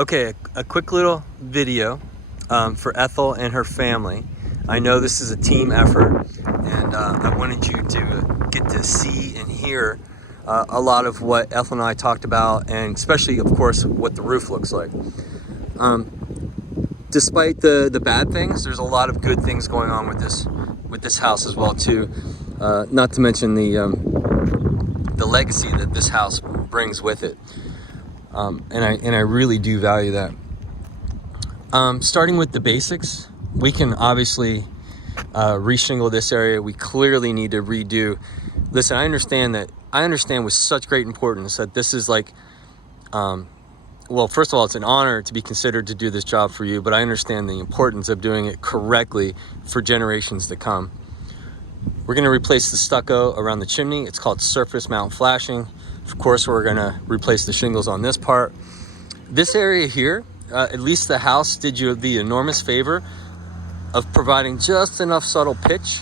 Okay, a quick little video for Ethel and her family. I know this is a team effort, and I wanted you to get to see and hear a lot of what Ethel and I talked about, and especially, of course, what the roof looks like. Despite the bad things, there's a lot of good things going on with this house as well too. Not to mention the legacy that this house brings with it. And I really do value that. Starting with the basics, we can obviously reshingle this area. We clearly need to redo. Listen, I understand with such great importance that this is like, well, first of all, it's an honor to be considered to do this job for you, but I understand the importance of doing it correctly for generations to come. We're going to replace the stucco around the chimney. It's called surface mount flashing. Of course, we're going to replace the shingles on this part. This area here, at least the house did you the enormous favor of providing just enough subtle pitch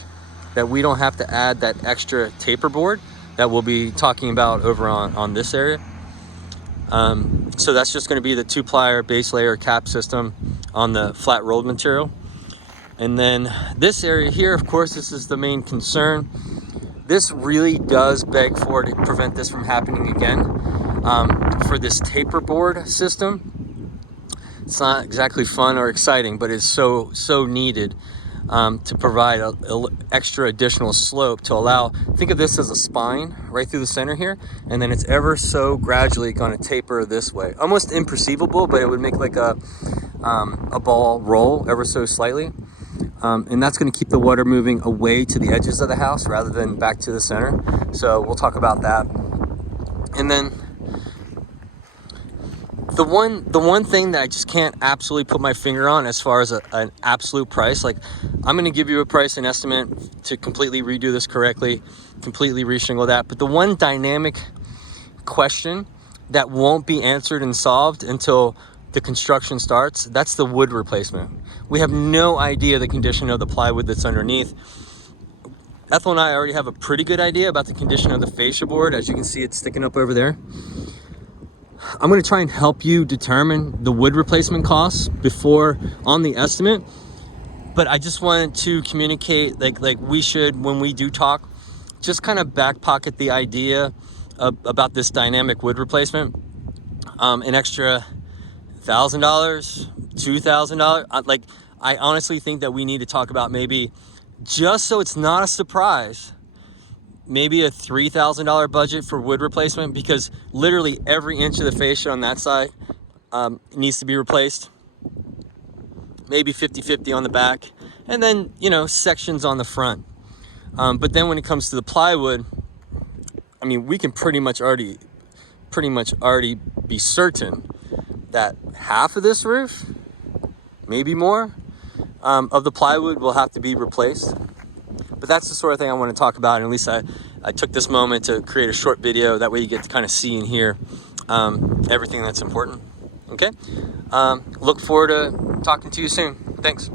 that we don't have to add that extra taper board that we'll be talking about over on this area. So that's just going to be the 2-plier base layer cap system on the flat rolled material. And then this area here, of course, this is the main concern. This really does beg for to prevent this from happening again. For this taper board system, it's not exactly fun or exciting, but it's so needed to provide a extra additional slope to allow, think of this as a spine right through the center here, and then it's ever so gradually going to taper this way. Almost imperceivable, but it would make like a ball roll ever so slightly. And that's going to keep the water moving away to the edges of the house rather than back to the center. So we'll talk about that. And then the one thing that I just can't absolutely put my finger on as far as an absolute price, like I'm going to give you a price and estimate to completely redo this correctly, completely reshingle that. But the one dynamic question that won't be answered and solved until the construction starts, that's the wood replacement. We have no idea the condition of the plywood that's underneath. Ethel and I already have a pretty good idea about the condition of the fascia board. As you can see, it's sticking up over there. I'm going to try and help you determine the wood replacement costs before on the estimate, but I just wanted to communicate like we should, when we do talk, just kind of back pocket the idea about this dynamic wood replacement. An extra $1,000, $2,000. Like, I honestly think that we need to talk about maybe, just so it's not a surprise, maybe a $3,000 budget for wood replacement, because literally every inch of the fascia on that side needs to be replaced. Maybe 50-50 on the back, and then, you know, sections on the front. But then when it comes to the plywood, I mean, we can pretty much already be certain that half of this roof, maybe more, of the plywood will have to be replaced. But that's the sort of thing I want to talk about, and at least I took this moment to create a short video. That way you get to kind of see and hear everything that's important. Okay? Look forward to talking to you soon. Thanks.